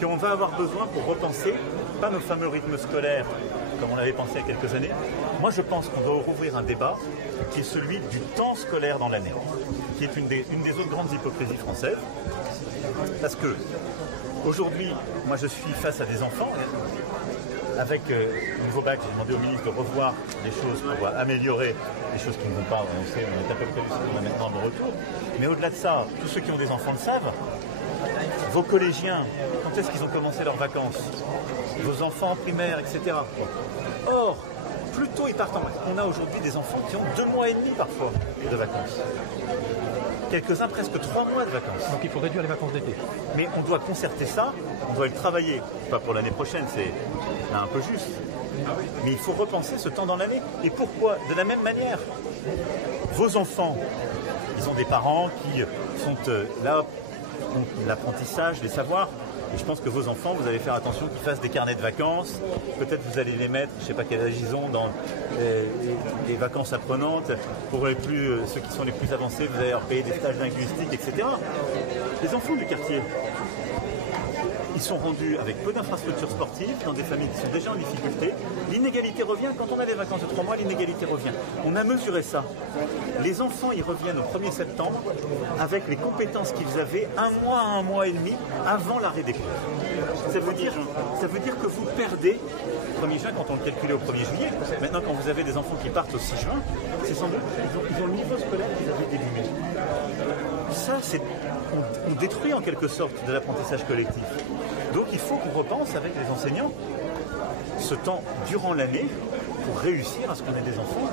qu'on va avoir besoin pour repenser, pas nos fameux rythmes scolaires, comme on l'avait pensé il y a quelques années. Moi, je pense qu'on doit rouvrir un débat qui est celui du temps scolaire dans l'année, qui est une des autres grandes hypocrisies françaises. Parce que, aujourd'hui, moi, je suis face à des enfants. Avec le nouveau bac, j'ai demandé au ministre de revoir les choses pour améliorer les choses qui ne vont pas. On sait, on est à peu près lucide, on a maintenant un retour. Mais au-delà de ça, tous ceux qui ont des enfants le savent. Vos collégiens, quand est-ce qu'ils ont commencé leurs vacances? Vos enfants en primaire, etc. Or, plus tôt ils partent en vacances. On a aujourd'hui des enfants qui ont 2 mois et demi parfois de vacances. Quelques-uns presque 3 mois de vacances. Donc il faut réduire les vacances d'été. Mais on doit concerter ça, on doit le travailler. Pas pour l'année prochaine, c'est un peu juste. Mais il faut repenser ce temps dans l'année. Et pourquoi? De la même manière. Vos enfants, ils ont des parents qui sont là pour l'apprentissage, les savoirs. Et je pense que vos enfants, vous allez faire attention qu'ils fassent des carnets de vacances. Peut-être vous allez les mettre, je ne sais pas quel âge ils ont, dans les vacances apprenantes. Pour ceux qui sont les plus avancés, vous allez leur payer des stages linguistiques, etc. Les enfants du quartier, ils sont rendus avec peu d'infrastructures sportives, dans des familles qui sont déjà en difficulté. L'inégalité revient. Quand on a des vacances de 3 mois, l'inégalité revient. On a mesuré ça. Les enfants, ils reviennent au 1er septembre avec les compétences qu'ils avaient 1 mois à 1 mois et demi avant l'arrêt des cours. Ça veut dire que vous perdez, 1er juin, quand on le calculait au 1er juillet, maintenant quand vous avez des enfants qui partent au 6 juin, c'est sans doute ils ont le niveau scolaire qu'ils avaient début mai. Ça, on détruit en quelque sorte de l'apprentissage collectif. Donc il faut qu'on repense avec les enseignants ce temps durant l'année pour réussir à ce qu'on ait des enfants.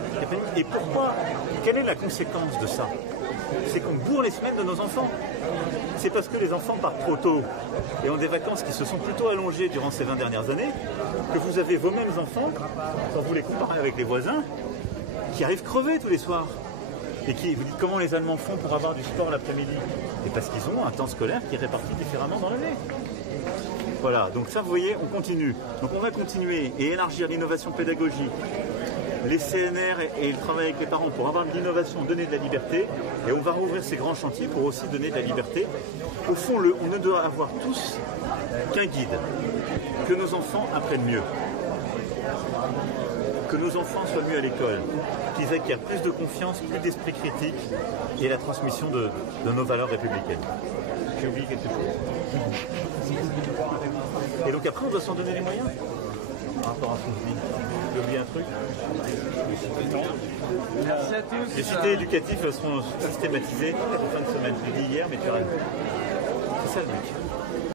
Et pourquoi? Quelle est la conséquence de ça? C'est qu'on bourre les semaines de nos enfants. C'est parce que les enfants partent trop tôt et ont des vacances qui se sont plutôt allongées durant ces 20 dernières années que vous avez vos mêmes enfants, quand vous les comparez avec les voisins, qui arrivent crevés tous les soirs. Et qui vous dites comment les Allemands font pour avoir du sport l'après-midi? Et parce qu'ils ont un temps scolaire qui est réparti différemment dans l'année. Voilà, donc ça vous voyez, on continue. Donc on va continuer et élargir l'innovation pédagogique, les CNR et le travail avec les parents pour avoir de l'innovation, donner de la liberté. Et on va rouvrir ces grands chantiers pour aussi donner de la liberté. Au fond, on ne doit avoir tous qu'un guide, que nos enfants apprennent mieux, que nos enfants soient mieux à l'école, qu'ils acquièrent plus de confiance, plus d'esprit critique et la transmission de nos valeurs républicaines. J'ai oublié quelque chose. Et donc après, on doit s'en donner les moyens par rapport à ce qu'on dit. J'ai oublié un truc. Merci à tous. Les cités éducatives seront systématisées en fin de semaine. Je l'ai dit hier, mais tu as raison. C'est ça le but.